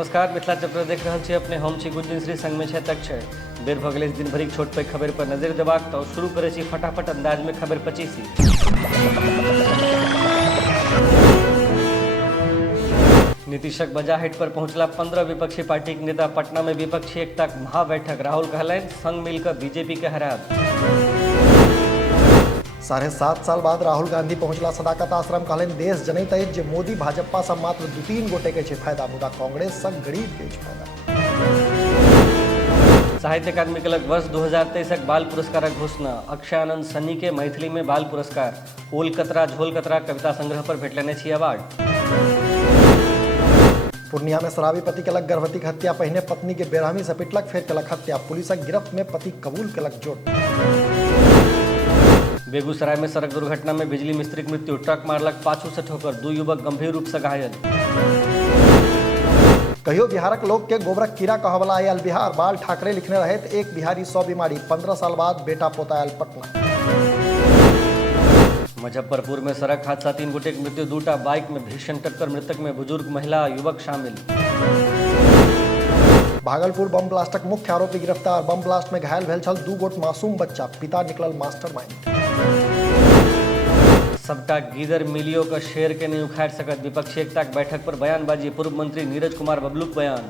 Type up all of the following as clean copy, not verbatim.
नमस्कार, मिथिला चक्र देख रहल छी अपने हम छी गुंजन श्री संग में छै तक्षय। बेर भऽ गेलै दिन भरिक छोट पैघ खबर पर नजरि देबाक, तऽ शुरू करै छी फटाफट अंदाज में खबर 25। नीतीशक बजाहट पर पहुंचला 15 विपक्षी पार्टी के नेता। पटना में विपक्षी एकताक महा बैठक। राहुल कहलनि संग मिलकर बीजेपी के हरायब। 7.5 साल बाद राहुल गांधी पहुंचला सदाकत आश्रम। कहलनि देश जनैत अछि जे मोदी भाजपा से मात्र 2-3 गोटे के छै फायदा, मुदा कांग्रेस संग गरीब के छै फायदा। साहित्य अकादमी केलक वर्ष 2023 बाल पुरस्कारक घोषणा। अक्षयानंद सन्नी के मैथिली में बाल पुरस्कार। ओल कतरा झोल कतरा कविता संग्रह पर भेटलनि अछि अवार्ड। पूर्णिया में शराबी पति केलक गर्भवती के हत्या। पहिने पत्नी के बेरहमी से पिटलक, फेर केलक हत्या। पुलिसक गिरफ्त में पति कबूल केलक झूठ। बेगूसराय में सड़क दुर्घटना में बिजली मिस्त्री की मृत्यु। ट्रक मारलक पाछू से ठोकर। 2 युवक गंभीर रूप से घायल। कहियो बिहारक लोग के गोबरक कीड़ा कहवला आयल बिहार। बाल ठाकरे लिखने रहे एक बिहारी 100 बीमारी। 15 साल बाद बेटा पोता आयल पटना। मुजफ्फरपुर में सड़क हादसा, 3 गोटे की मृत्यु। 2टा बाइक में भीषण टक्कर। मृतक में बुजुर्ग, महिला, युवक शामिल। भागलपुर बम ब्लास्टक मुख्य आरोपी गिरफ्तार। बम ब्लास्ट में घायल भेल छल 2 गोट मासूम बच्चा। पिता निकलल मास्टरमाइंड। सबटा गीदर मिलियो का शेर के नहीं उखाड़ सकत। विपक्षी एकता की बैठक पर बयानबाजी। पूर्व मंत्री नीरज कुमार बबलूक बयान।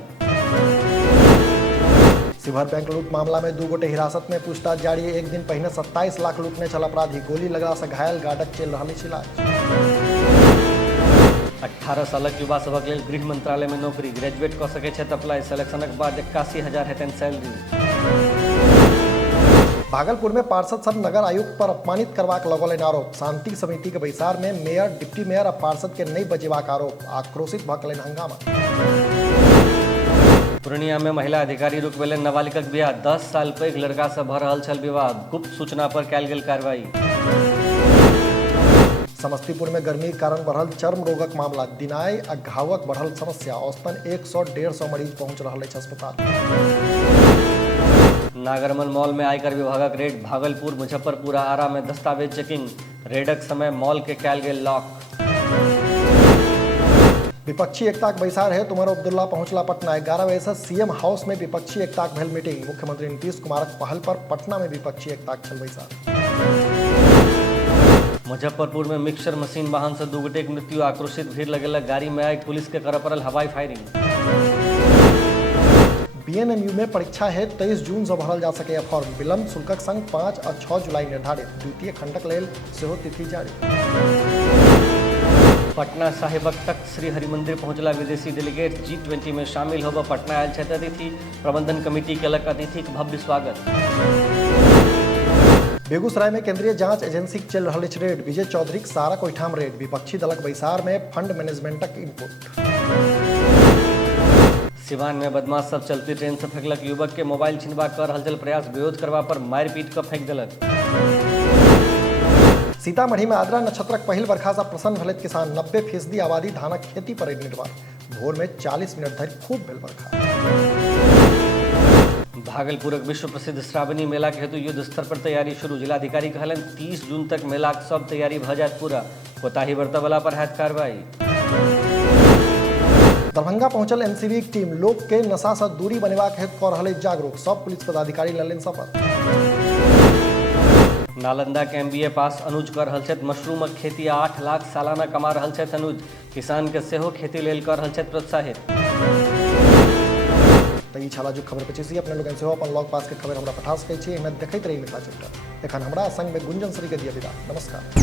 शिवहर बैंक लूट मामला में 2 गोटे हिरासत में। पूछताछ जारी। एक दिन पहले 27 लाख लूटने छल अपराधी। गोली लगला से घायल, गार्डक चल रहा इलाज। 18 सालक युवा सभक लेल गृह मंत्रालय में नौकरी। ग्रेजुएट कऽ सकै छथि अप्लाई। सिलेक्शनक बाद 81,000 हेतनि सैलरी। भागलपुर में पार्षद सब नगर आयुक्त पर अपमानित करबाक लगौलनि आरोप। शांति समिति के बैसार में मेयर, डिप्टी मेयर आ पार्षद के नहीं बजेबाक आरोप। आक्रोशित भऽ गेलनि हंगामा। पूर्णिया में महिला अधिकारी रुकवेलनि नाबालिगक बियाह। 10 साल पैघ लड़का से भऽ रहल छल विवाद। गुप्त सूचना पर कयल गेल कार्रवाई। समस्तीपुर में गर्मी के कारण बढ़ल चर्म रोगक मामला। दिनाय आ घावक बढ़ल समस्या। औसतन 100-150 मरीज पहुंच रहल अछि अस्पताल। नागरमन मॉल में आयकर विभागक रेड। भागलपुर, मुजफ्फरपुर आ आरा में दस्तावेज चेकिंग। रेडक समय मॉल के कयल गेल लॉक। विपक्षी एकता के बैसार है उमर अब्दुल्ला पहुंचला पटना। 11 बजे से सीएम हाउस में विपक्षी एकता के भेल मीटिंग। मुख्यमंत्री नीतीश कुमारक पहल पर पटना में विपक्षी एकता के छल बैसार। मुजफ्फरपुर में मिक्सर मशीन वाहन से 2 गोटे की मृत्यु। आक्रोशित भीड़ लगेलक गाड़ी में। आग पुलिस के करऽ पड़ल हवाई फायरिंग। बीएनएमयू में परीक्षा है 23 जून से भरल जा सके फॉर्म। विलंब शुल्कक संग 5 और 6 जुलाई निर्धारित। द्वितीय खंडक लेल सेहो तिथि जारी। पटना साहिबक तख्त श्री हरिमंदिर पहुंचला विदेशी डेलीगेट। G20 में शामिल होबऽ पटना आयल छथि अतिथि। प्रबंधन कमेटी केलक अतिथिक भव्य स्वागत। बेगूसराय में केंद्रीय जांच एजेंसी चल रहा रेड। विजय चौधरी सारक ओहिठाम रेड। विपक्षी दलक बैसार में फंड मैनेजमेंटक इनपुट। सिवान में बदमाश सब चलती ट्रेन से फेंकलक युवक के। मोबाइल छिनबा कर रहल छल प्रयास। विरोध करबा पर मारपीट कर फेंक देलक। सीतामढ़ी में आद्रा नक्षत्रक पहिल वर्षा से प्रसन्न भेलथि किसान। 90% आबादी धानक खेती पर निर्भर। भोर में 40 मिनट धरि खूब भेल वर्षा। भागलपुरक विश्व प्रसिद्ध श्रावणी मेला के हेतु युद्ध स्तर पर तैयारी शुरू। जिलाधिकारी कहलनि 30 जून तक मेलाक सब तैयारी भऽ जायत पूरा। कोताही बरतऽ वाला पर हैत कार्रवाई। दरभंगा पहुंचल एनसीबी की टीम। लोग के नशा से दूरी बनेबाक हेतु कऽ रहल जागरूक। सब पुलिस पदाधिकारी लेलनि शपथ। नालंदा के MBA पास अनुज कर रहल छथि मशरूमक खेती। 8 लाख सालाना कमा रहल छथि अनुज। किसान के सेहो खेती लेल कर रहल छथि प्रोत्साहित। तो ई छला जो खबर 25 अपने लोगन सेहो अपन लॉग पास के खबर हमरा पठा सकै छी। एहिमे देखैत रही मिथिला चैनल। एखन हमरा संग में गुंजन श्री के दिया विदा। नमस्कार।